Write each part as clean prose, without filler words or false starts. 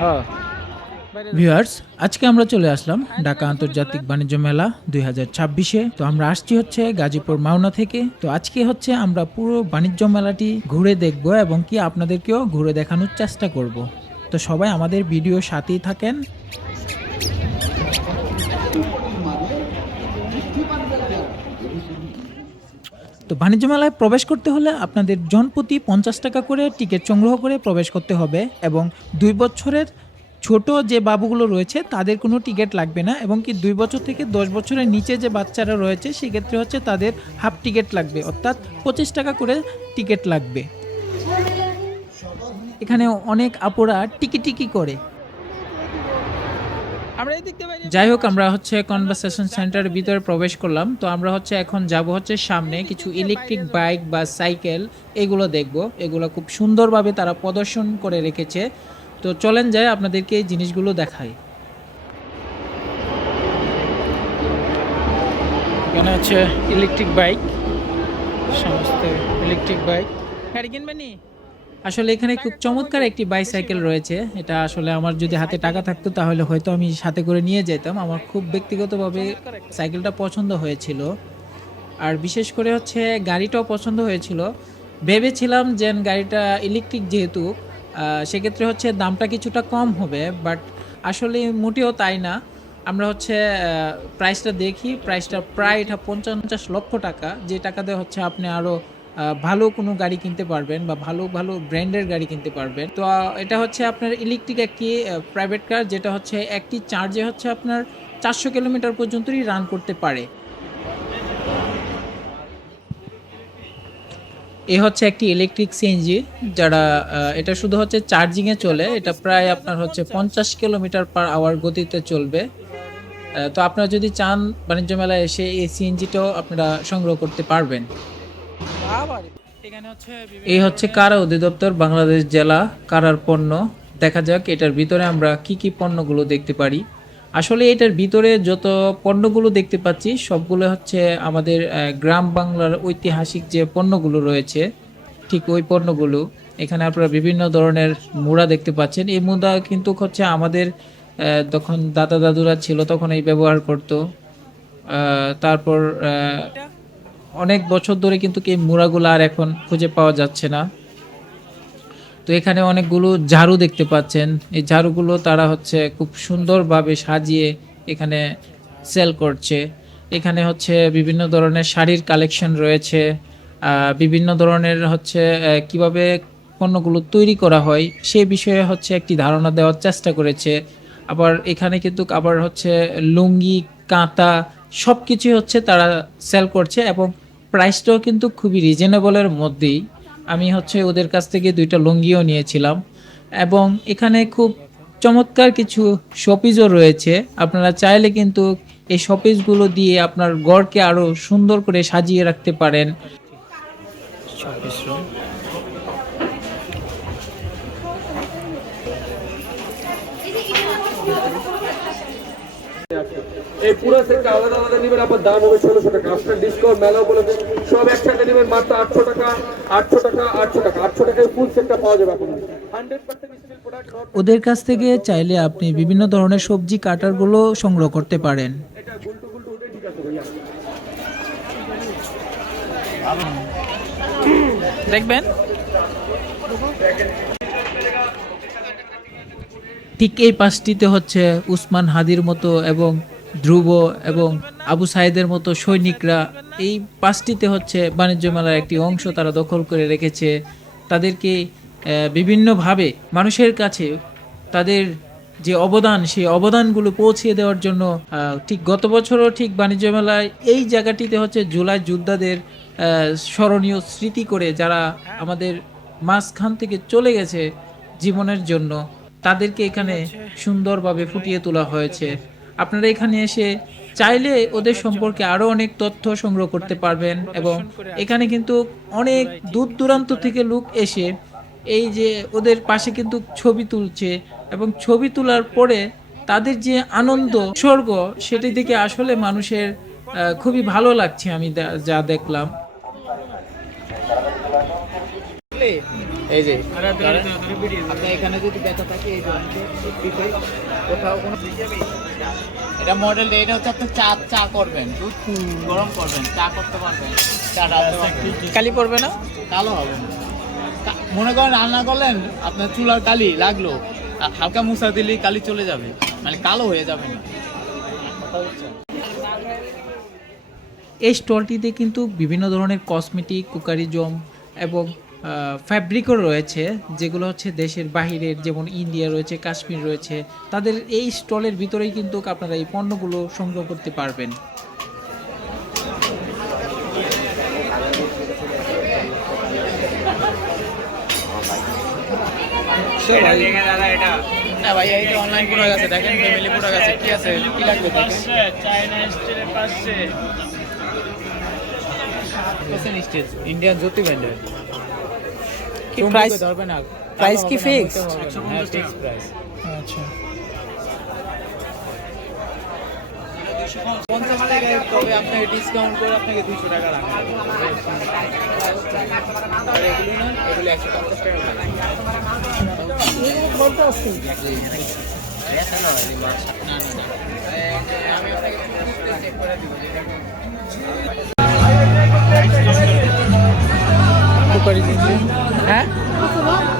হ্যাঁ ভিউয়ার্স, আজকে আমরা চলে আসলাম ঢাকা আন্তর্জাতিক বাণিজ্য মেলা 2026-এ। তো আমরা আসছি হচ্ছে গাজীপুর মাওনা থেকে। তো আজকে হচ্ছে আমরা পুরো বাণিজ্য মেলাটি ঘুরে দেখব এবং কি আপনাদেরকেও ঘুরে দেখানোর চেষ্টা করব। তো সবাই আমাদের ভিডিও সাথেই থাকেন। তো বাণিজ্য মেলায় প্রবেশ করতে হলে আপনাদের জনপ্রতি 50 টাকা করে টিকিট সংগ্রহ করে প্রবেশ করতে হবে এবং 2 বছরের ছোট যে বাবুগুলো রয়েছে তাদের কোনো টিকিট লাগবে না এবং কি 2 বছর থেকে 10 বছরের নিচে যে বাচ্চারা রয়েছে সেক্ষেত্রে হচ্ছে তাদের হাফ টিকিট লাগবে, অর্থাৎ 25 টাকা করে টিকিট লাগবে। এখানে অনেক আপুরা টিকি টিকি করে। যাই হোক, আমরা হচ্ছে কনভারসেশন সেন্টারের ভিতরে প্রবেশ করলাম। তো আমরা হচ্ছে এখন যাব হচ্ছে সামনে কিছু ইলেকট্রিক বাইক বা সাইকেল, এগুলো দেখব। এগুলো খুব সুন্দরভাবে তারা প্রদর্শন করে রেখেছে। তো চলেন যাই আপনাদেরকে এই জিনিসগুলো দেখাই। এখানে হচ্ছে ইলেকট্রিক বাইক, সমস্ত ইলেকট্রিক বাইক। গাড়ি কিনবেনি? আসলে এখানে খুব চমৎকার একটি বাইসাইকেল রয়েছে। এটা আসলে আমার যদি হাতে টাকা থাকতো তাহলে হয়তো আমি সাথে করে নিয়ে যেতাম। আমার খুব ব্যক্তিগতভাবে সাইকেলটা পছন্দ হয়েছিল, আর বিশেষ করে হচ্ছে গাড়িটাও পছন্দ হয়েছিল। ভেবেছিলাম যে গাড়িটা ইলেকট্রিক যেহেতু সেক্ষেত্রে হচ্ছে দামটা কিছুটা কম হবে, বাট আসলে মোটেও তাই না। আমরা হচ্ছে প্রাইসটা দেখি, প্রাইসটা প্রায় এটা 50 লক্ষ টাকা, যে টাকা দিয়ে হচ্ছে আপনি আরও ভালো কোনো গাড়ি কিনতে পারবেন বা ভালো ভালো ব্র্যান্ডের গাড়ি কিনতে পারবেন। তো এটা হচ্ছে আপনার ইলেকট্রিক একটি প্রাইভেট কার, যেটা হচ্ছে একটি চার্জে হচ্ছে আপনার 400 কিলোমিটার পর্যন্তই রান করতে পারে। এ হচ্ছে একটি ইলেকট্রিক সিএনজি, যারা এটা শুধু হচ্ছে চার্জিংয়ে চলে। এটা প্রায় আপনার হচ্ছে 50 কিলোমিটার পার আওয়ার গতিতে চলবে। তো আপনারা যদি চান বাণিজ্য মেলায় এসে এই সিএনজিটাও আপনারা সংগ্রহ করতে পারবেন। এই হচ্ছে কারা অধিদপ্তর বাংলাদেশ জেলা কারার পণ্য। দেখা যাক এটার ভিতরে আমরা কি কি পণ্যগুলো দেখতে পারি। আসলে এটার ভিতরে যত পণ্যগুলো দেখতে পাচ্ছি সবগুলো হচ্ছে আমাদের গ্রাম বাংলার ঐতিহাসিক যে পণ্যগুলো রয়েছে ঠিক ওই পণ্যগুলো। এখানে আপনারা বিভিন্ন ধরনের মুড়া দেখতে পাচ্ছেন। এই মুড়া কিন্তু হচ্ছে আমাদের তখন দাদা দাদুরা ছিল তখন এই ব্যবহার করতো। তারপর অনেক বছর ধরে কিন্তু এই মুড়াগুলো আর এখন খুঁজে পাওয়া যাচ্ছে না। তো এখানে অনেকগুলো ঝাড়ু দেখতে পাচ্ছেন। এই ঝাড়ুগুলো তারা হচ্ছে খুব সুন্দরভাবে সাজিয়ে এখানে সেল করছে। এখানে হচ্ছে বিভিন্ন ধরনের শাড়ির কালেকশন রয়েছে। বিভিন্ন ধরনের হচ্ছে কিভাবে পণ্যগুলো তৈরি করা হয় সেই বিষয়ে হচ্ছে একটি ধারণা দেওয়ার চেষ্টা করেছে। আবার এখানে কিন্তু আবার হচ্ছে লুঙ্গি, কাঁথা সব কিছুই হচ্ছে তারা সেল করছে এবং প্রাইসটাও কিন্তু খুবই রিজনেবলের মধ্যেই। আমি হচ্ছে ওদের কাছ থেকে 2টা লুঙ্গিও নিয়েছিলাম এবং এখানে খুব চমৎকার কিছু শোপিসও রয়েছে। আপনারা চাইলে কিন্তু এই শোপিসগুলো দিয়ে আপনার ঘরকে আরও সুন্দর করে সাজিয়ে রাখতে পারেন। Showpiece room. এই পুরো সেটটা আলাদা আলাদা নেবেন, আপনার দাম হবে 1600 টাকা। আফটার ডিসকাউন্ট মেলা বলে সব একসাথে নেবেন মাত্র 800 টাকা। 800 টাকা 800 টাকা 800 টাকায় ফুল সেটটা পাওয়া যাবে আপনাদের 100% স্টিল প্রোডাক্ট। ওদের কাছ থেকে চাইলে আপনি বিভিন্ন ধরনের সবজি কাটারগুলো সংগ্রহ করতে পারেন। এটা গুলটু গুলটু ওটাই ঠিক আছে ভাইয়া। দেখবেন ঠিক এই পাশটিতে হচ্ছে উসমান হাদির মতো এবং ধ্রুব এবং আবু সাইদের মতো সৈনিকরা এই পাশটিতে হচ্ছে বাণিজ্য মেলার একটি অংশ তারা দখল করে রেখেছে। তাদেরকে বিভিন্নভাবে মানুষের কাছে তাদের যে অবদান সেই অবদানগুলো পৌঁছে দেওয়ার জন্য ঠিক গত বছরও ঠিক বাণিজ্য মেলায় এই জায়গাটিতে হচ্ছে জুলাই যোদ্ধাদের স্মরণীয় স্মৃতি করে যারা আমাদের মাঝখান থেকে চলে গেছে জীবনের জন্য, তাদেরকে এখানে সুন্দরভাবে ফুটিয়ে তোলা হয়েছে। আপনারা এখানে এসে চাইলে ওদের সম্পর্কে আরও অনেক তথ্য সংগ্রহ করতে পারবেন এবং এখানে কিন্তু অনেক দূর দূরান্ত থেকে লোক এসে এই যে ওদের পাশে কিন্তু ছবি তুলছে এবং ছবি তোলার পরে তাদের যে আনন্দ স্বর্গ সেটি দেখে আসলে মানুষের খুবই ভালো লাগছে। আমি যা দেখলাম। এই যে আপনার এখানে যদি দেখা থাকে এই কোথাও কোনো এটা মডেল, এটা হচ্ছে আপনি চা চা করবেন, দুধ গরম করবেন, চা করতে পারবেন, চা ডালতে পারবেন। কালি পড়বে না, কালো হবে না। মনে করেন রান্না করলেন, আপনার চুলার কালি লাগলো, হালকা মুছা দিলেই কালি চলে যাবে, মানে কালো হয়ে যাবে না। এই স্টলটিতে কিন্তু বিভিন্ন ধরনের কসমেটিক, কুকারিজম এবং ফ্যাব্রিকও রয়েছে, যেগুলো হচ্ছে দেশের বাহিরের, যেমন ইন্ডিয়া রয়েছে, কাশ্মীর রয়েছে। তাদের এই স্টলের ভিতরেই কিন্তু আপনারা এই পণ্যগুলো সংগ্রহ করতে পারবেন। না ভাই, এই যে অনলাইন প্রোডাক্ট আছে, দেখেন ফ্যামিলি প্রোডাক্ট আছে, কি আছে, কি লাগবে? চায়না স্টিলের পাশে ইন্ডিয়ান জ্যোতি ব্র্যান্ডের। কি প্রাইস ধরবে না? প্রাইস কি ফিক্সড? হ্যাঁ, ফিক্সড প্রাইস। আচ্ছা, 50 টাকায়, তবে আপনাকে ডিসকাউন্ট করে আপনাকে 200 টাকা রাখা হবে। আর এগুলো না, এগুলো 150 টাকা করে। বলতে আসছি না, আমি আপনাকে চেক করে দিব। হ্যাঁ,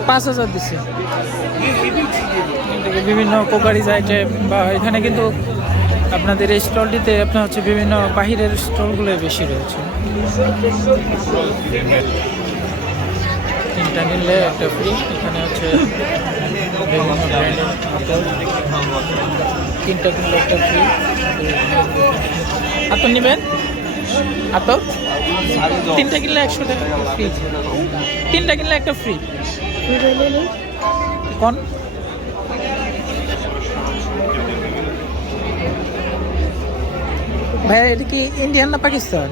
5000 দিচ্ছে। বিভিন্ন কোকারিজ আইটেম, বা এখানে কিন্তু আপনাদের এই স্টলটিতে আপনার হচ্ছে বিভিন্ন বাহিরের স্টলগুলো বেশি রয়েছে। 3টা নিলে একটা ফ্রি। এখানে হচ্ছে বিভিন্ন ব্র্যান্ডের 3টা কিনলে একটা ফ্রি। আতর নেবেন? আতর 3টা কিনলে 100 টাকা ফ্রি। 3টা কিনলে একটা ফ্রি। কোন ভাই, এটা কি ইন্ডিয়ান না পাকিস্তান?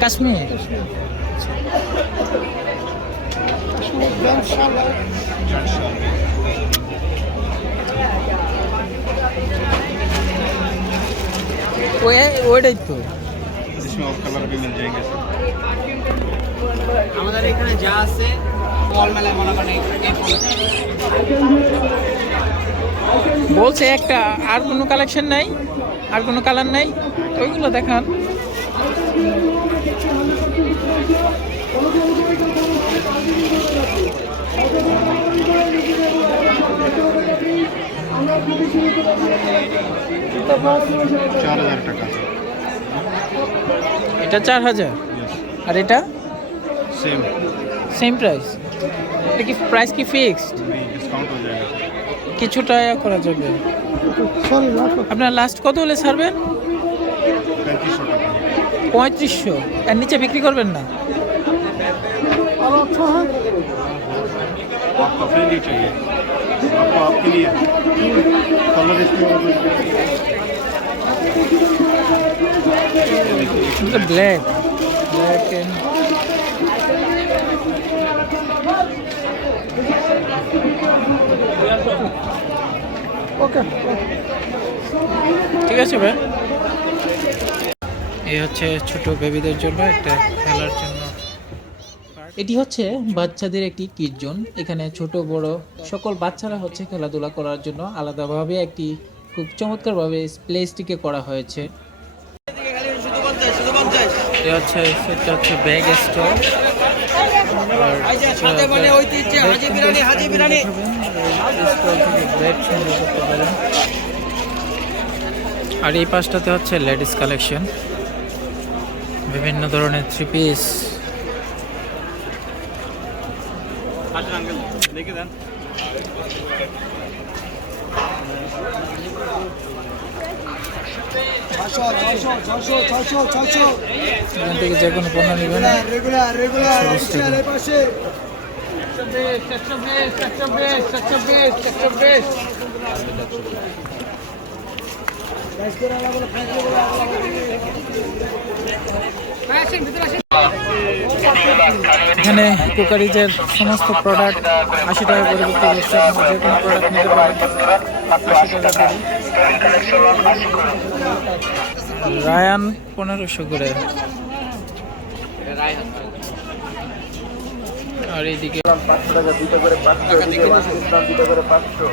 কাশ্মীর। ওইটাই তো আমাদের এখানে যা আছে মেলায় মনে করেন বলছে একটা, আর কোনো কালেকশন নাই, আর কোনো কালার নাই, ওইগুলো দেখান। এটা 4000, আর এটা সেম প্রাইস। এটা কি প্রাইস কি ফিক্সড? কিছুটা করা যাবে। আপনার লাস্ট কত হলে ছাড়বেন? 3500। এর নিচে বিক্রি করবেন না? ব্ল্যাক ওকে, ঠিক আছে ভাই। এই হচ্ছে ছোট বেবিদের জন্য একটা খেলার জন্য। এটি হচ্ছে বাচ্চাদের একটি কিড জোন। এখানে ছোট বড় সকল বাচ্চারা হচ্ছে খেলাধুলা করার জন্য আলাদাভাবে একটি খুব চমৎকারভাবে প্লেসটিকে করা হয়েছে। এটা হচ্ছে ব্যাগ স্টল। আর এই পাশটাতে হচ্ছে লেডিস কালেকশন, বিভিন্ন ধরনের 3 পিস। এখান থেকে যে কোনো পণ্য নেবেন। এখানে কুকারিজের সমস্ত প্রোডাক্ট 80 টাকা করে বিক্রি করছে। যে কোনো প্রোডাক্ট নিতে পারেন 80 টাকা করে। রায়ান 1500 করে। আর এইদিকে 500 টাকা দুটো করে 500 এদিকে ওয়ান পিস দাম দুটো করে 500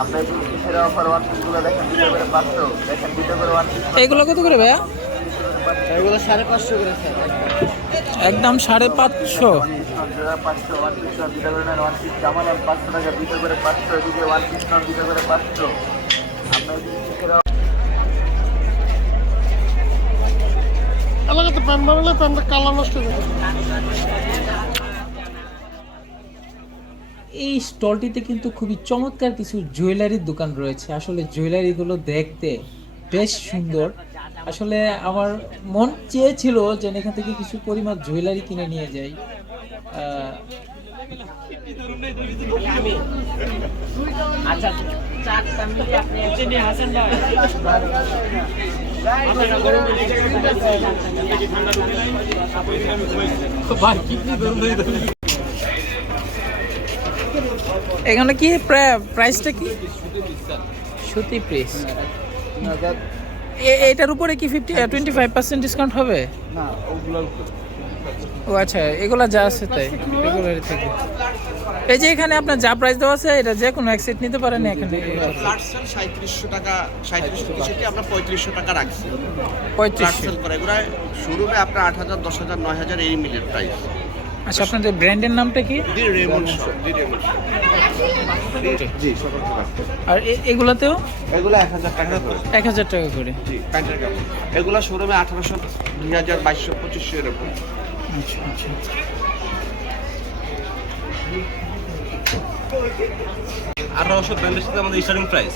আপনার এই কিসের অফার ওয়ান পিসগুলো দেখেন দুটো করে 500 দেখেন দুটো করে ওয়ান পিস এগুলো কত করে ভাইয়া? এগুলো 550 করে স্যার একদম 550। 500 ওয়ান পিস দাম দুটো করে নেন ওয়ান পিস জামা নেন 500 টাকা দুটো করে 500 এদিকে ওয়ান পিস দাম দুটো করে 500 আপনার এই কিসের এলাকাতে প্যান্ট বানালে প্যান্টটা কালার নষ্ট হয়ে যাবে। এই স্টলটিতে কিন্তু খুবই চমৎকার কিছু জুয়েলারির দোকান রয়েছে। আসলে জুয়েলারিগুলো দেখতে বেশ সুন্দর। আসলে আমার মন চেয়েছিল যে এখান থেকে কিছু পরিমাণ জুয়েলারি কিনে নিয়ে যাই। এখানে কি প্রাইসটা কি? সুতি পিস। এটার উপরে কি 25% ডিসকাউন্ট হবে? না ওগুলো ও আচ্ছা, এগুলা যা আছে তাই রেগুলারি থেকে। এই যে এখানে আপনার যা প্রাইস দেওয়া আছে এটা যে কোনো এক সেট নিতে পারেন এখানে। ফ্ল্যাট সেল 3700 টাকা 3700 আমরা 3500 টাকা রাখছি। 3500 ফ্ল্যাট সেল করে এগুলা শুরুতে আপনার 8000 10000 9000 এই মিলের প্রাইস। আচ্ছা, আপনাদের ব্র্যান্ডের নামটা কি? দি রেমন্ড শপ দি রেমন্ড শপ জি সকল প্রকার। আর এগুলাতেও এগুলা 1000 টাকা করে 1000 টাকা করে। জি প্যান্টের কাপড় এগুলা শোরুমে 1800 2000 2200 2500 এরকম। আচ্ছা আচ্ছা। 1842 টাকা আমাদের স্টার্টিং প্রাইস।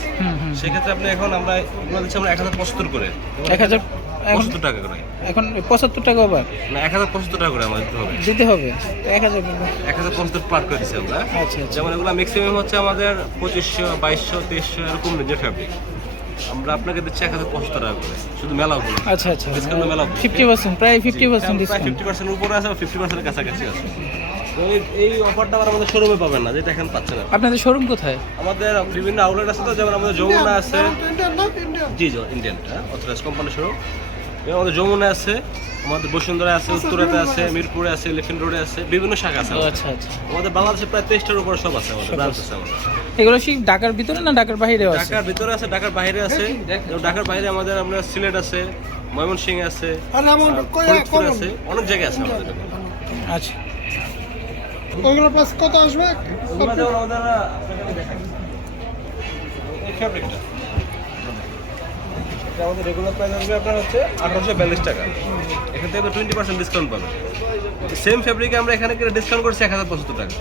সেক্ষেত্রে আপনি এখন আমরা এগুলো দিচ্ছি আমরা 1075 করে। 1075 টাকা করে। এখন 75 টাকা আবার না 1075 টাকা করে আমাদের দিতে হবে। দিতে হবে। 1000 1075 পার করে দিচ্ছি আমরা। আচ্ছা আচ্ছা। যেমন এগুলো ম্যাক্সিমাম হচ্ছে আমাদের 2500 2200 2300 এরকম রেঞ্জের ফ্যাব্রিক। আমরা আপনাকে দিচ্ছি 1075 টাকা করে শুধু মেলাগুলো। আচ্ছা আচ্ছা। ডিসকাউন্ট মেলা 50% প্রায় 50% প্রায় ডিসকাউন্ট। 50% উপরে আছে, 50% এর কাছাকাছি আছে। তো এই অফারটা আবার আমাদের শোরুমে পাবেন না, যেটা এখন পাচ্ছেন না। আপনাদের শোরুম কোথায়? আমাদের বিভিন্ন আউটলেট আছে, তো যেমন আমাদের যমুনা আছে। ইন্ডিয়ান না ইন্ডিয়ান জি ইন্ডিয়ানটা অথরাইজ কোম্পানি শোরুম। আমাদের যমুনা আছে, আমাদের বসুন্ধরা আছে, উত্তরাতে আছে, মিরপুরে আছে, এলিফ্যান্ট রোডে আছে, বিভিন্ন শাখা আছে ও আমাদের। আচ্ছা আচ্ছা। আমাদের বাংলাদেশে প্রায় 23টার উপরে সব আছে আমাদের ব্রাঞ্চ আছে আমাদের। এগুলো কি ঢাকার ভিতরে না ঢাকার বাইরেও আছে? ঢাকার ভিতরে আছে, ঢাকার বাইরে আছে। যেমন ঢাকার বাইরে আমাদের আমরা সিলেট আছে, ময়মনসিংহ আছে, আর এমন ফরিদপুর আছে, অনেক জায়গায় আছে আমাদের। আচ্ছা। ওইগুলো প্লাস কত আসবে? ওগুলো যেমন আমাদের এই ফ্যাব্রিকটা এটা আমাদের রেগুলার প্রাইস আসবে আপনার হচ্ছে 1842 টাকা। এখান থেকে 20% ডিসকাউন্ট পাবেন। সেম ফ্যাব্রিকে আমরা এখানে কিনে ডিসকাউন্ট করছি 1075 টাকা।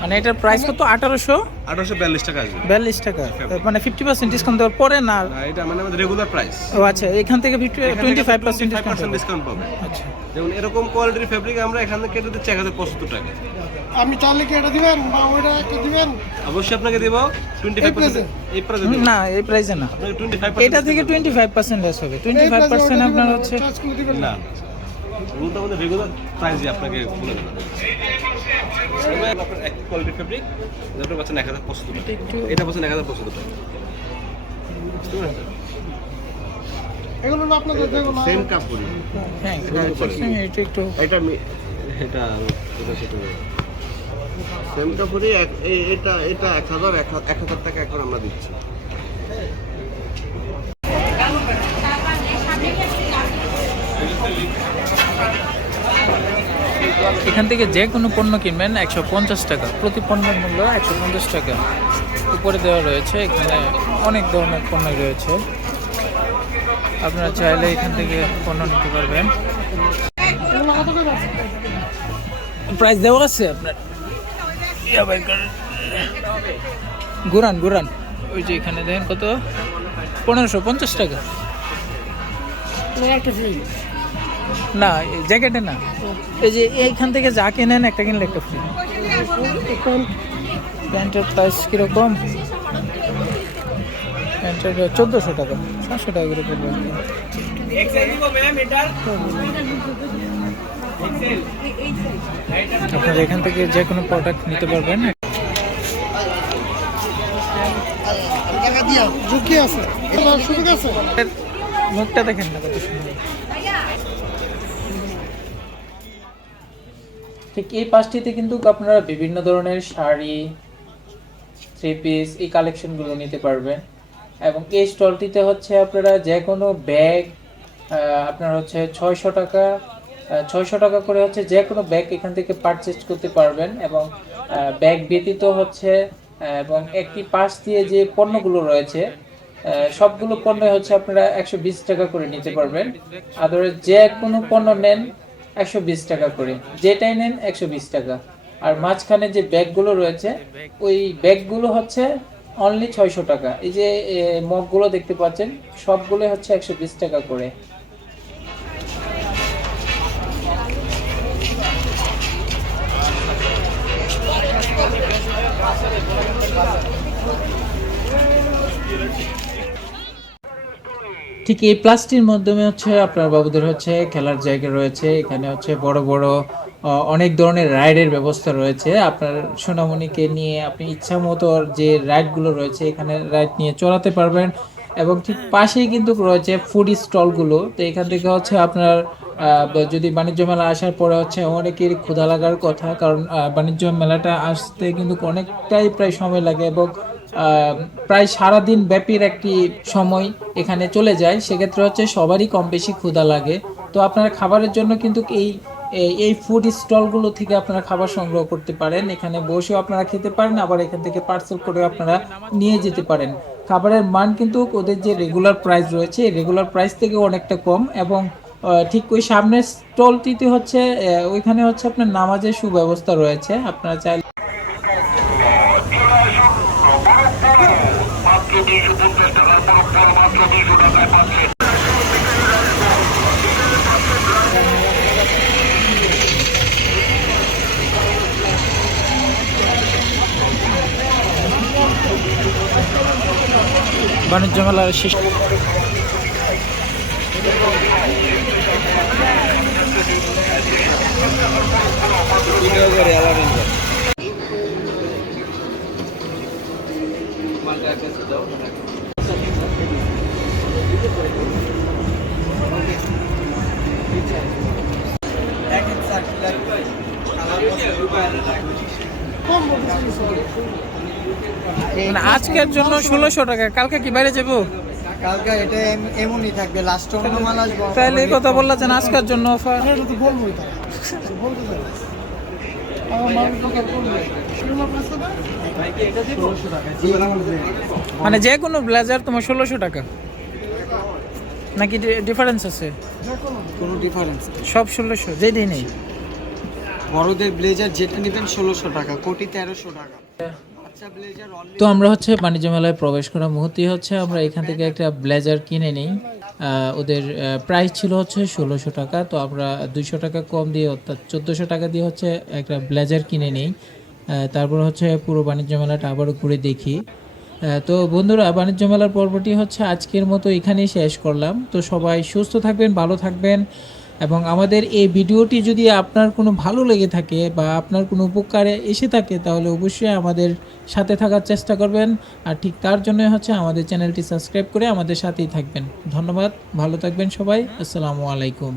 মানে এটার প্রাইস কত? 1842 টাকা আসবে। 42 টাকা। মানে 50% ডিসকাউন্ট দেওয়ার পরে না? না, এটা মানে আমাদের রেগুলার প্রাইস। ও আচ্ছা, এখান থেকে 25% ডিসকাউন্ট। ডিসকাউন্ট পাবে। আচ্ছা। যেমন এরকম কোয়ালিটির ফ্যাব্রিক আমরা এখান থেকে কেটে দিচ্ছি 1075 টাকা। আমি চাইলে কি এটা দিবেন বা ওইটা একটা দিবেন? অবশ্যই আপনাকে দেব 25%। এই প্রাইসে দেব না, এই প্রাইসে না। আপনাকে 25% এটা থেকে 25% লেস হবে। 25% আপনার হচ্ছে চার্জগুলো দিবেন না, রুলটা আমাদের রেগুলার প্রাইসই আপনাকে বলে দিলাম। আপনার এক কোয়ালিটি ফ্যাব্রিক যেটা পাচ্ছেন 1075 টাকা, এটা পাচ্ছেন 1075 টাকা। বুঝতে পারছেন? এগুলো না আপনাদের দেখো না সেম কাপড়ই হ্যাঁ, এটা একটু এটা এটা ছোট সেম কাপড়ই এটা 1000 টাকা এখন আমরা দিচ্ছি। এখান থেকে যে কোনো পণ্য কিনবেন 150 টাকা। প্রতি পণ্যের মূল্য 150 টাকা উপরে দেওয়া রয়েছে। এখানে অনেক ধরনের পণ্য রয়েছে, আপনারা চাইলে এখান থেকে পণ্য নিতে পারবেন। এগুলো কত করে? প্রাইস দেওয়া আছে আপনার। ঘুরান ওই যে এখানে দেখেন কত, 1550 টাকা। একটা ফ্রি না, জ্যাকেটে না, এই যে এইখান থেকে যা কেনেন একটা কিনলে একটা ফ্রি। প্যান্টের প্রাইস কিরকম? প্যান্টের 1400 টাকা, 700 টাকা করে পড়বে। আপনারা এখান থেকে যে কোনো প্রোডাক্ট নিতে পারবেন। টাকা দিয়া ঝুঁকি আছে, এবার সুযোগ আছে। মুখটা দেখেন না কত সুন্দর। ঠিক এই পাশটিতে কিন্তু আপনারা বিভিন্ন ধরনের শাড়ি, থ্রি পিস এই কালেকশনগুলো নিতে পারবেন। এবং এই স্টলটিতে হচ্ছে আপনারা যে কোনো ব্যাগ আপনার হচ্ছে 600 টাকা করে হচ্ছে যে কোনো ব্যাগ এখান থেকে পারচেজ করতে পারবেন। এবং ব্যাগ ব্যতীত হচ্ছে এবং একটি পাশ দিয়ে যে পণ্যগুলো রয়েছে সবগুলো পণ্য হচ্ছে আপনারা 120 টাকা করে নিতে পারবেন। আদারওয়াইজ যে কোনো পণ্য নেন 120 টাকা করে, যেটাই নেন 120 টাকা। আর মাঝখানে যে ব্যাগগুলো রয়েছে ওই ব্যাগগুলো হচ্ছে অনলি 600 টাকা। এই যে মগগুলো দেখতে পাচ্ছেন সবগুলো হচ্ছে 120 টাকা করে। ঠিক এই প্লাস্টির মাধ্যমে হচ্ছে আপনার বাবুদের হচ্ছে খেলার জায়গা রয়েছে। এখানে হচ্ছে বড় বড় অনেক ধরনের রাইডের ব্যবস্থা রয়েছে। আপনার সোনামণিকে নিয়ে আপনি ইচ্ছা মতো যে রাইডগুলো রয়েছে এখানে রাইড নিয়ে চড়াতে পারবেন। এবং ঠিক পাশেই কিন্তু রয়েছে ফুড স্টলগুলো। তো এখান থেকে হচ্ছে আপনার যদি বাণিজ্য মেলা আসার পরে হচ্ছে অনেকের ক্ষুধা লাগার কথা, কারণ বাণিজ্য মেলাটা আসতে কিন্তু অনেকটাই প্রায় সময় লাগে এবং প্রায় সারাদিন ব্যাপীর একটি সময় এখানে চলে যায়। সেক্ষেত্রে হচ্ছে সবারই কম বেশি ক্ষুধা লাগে। তো আপনারা খাবারের জন্য কিন্তু এই ফুড স্টলগুলো থেকে আপনারা খাবার সংগ্রহ করতে পারেন। এখানে বসেও আপনারা খেতে পারেন, আবার এখান থেকে পার্সেল করে আপনারা নিয়ে যেতে পারেন। খাবারের মান কিন্তু ওদের যে রেগুলার প্রাইস রয়েছে রেগুলার প্রাইস থেকে অনেকটা কম। এবং ঠিক ওই সামনের স্টলটিতে হচ্ছে ওইখানে হচ্ছে আপনার নামাজের সুব্যবস্থা রয়েছে। আপনারা চাইলে বাণিজ্য মেলার শেষ মানে আজকের জন্য 1600 টাকা, কালকে কি বাইরে যাবো? কালকে এটা এমনই থাকবে, লাস্ট অন্য মাল আসবে। তাহলে এই কথা বললেন আজকের জন্য অফার। এটা তো বলবোই তারা, বলতে পারে আমার মাল টাকা করবে এগুলো পাঁচশো টাকা ভাই কি এটা দিব 1600 টাকা। মানে যে কোনো ব্লেজার তোমার 1600 টাকা নাকি ডিফারেন্স আছে? কোনো ডিফারেন্স সব 1600 যেই নেই। বড়দের ব্লেজার যেটা নেবেন 1600 টাকা, কোটি 1300 টাকা। তো আমরা হচ্ছে বাণিজ্য মেলায় প্রবেশ করার মুহূর্তেই হচ্ছে আমরা এখান থেকে একটা ব্লেজার কিনে নিই। ওদের প্রাইস ছিল হচ্ছে 1600 টাকা। তো আমরা 200 টাকা কম দিয়ে অর্থাৎ 1400 টাকা দিয়ে হচ্ছে একটা ব্লেজার কিনে নিই। তারপর হচ্ছে পুরো বাণিজ্য মেলাটা আবারও ঘুরে দেখি। তো বন্ধুরা, বাণিজ্য মেলার পর্বটি হচ্ছে আজকের মতো এখানেই শেষ করলাম। তো সবাই সুস্থ থাকবেন, ভালো থাকবেন। এবং আমাদের এই ভিডিওটি যদি আপনার কোনো ভালো লেগে থাকে বা আপনার কোনো উপকারে এসে থাকে তাহলে অবশ্যই আমাদের সাথে থাকার চেষ্টা করবেন। আর ঠিক তার জন্য হচ্ছে আমাদের চ্যানেলটি সাবস্ক্রাইব করে আমাদের সাথেই থাকবেন। ধন্যবাদ, ভালো থাকবেন সবাই। আসসালামু আলাইকুম।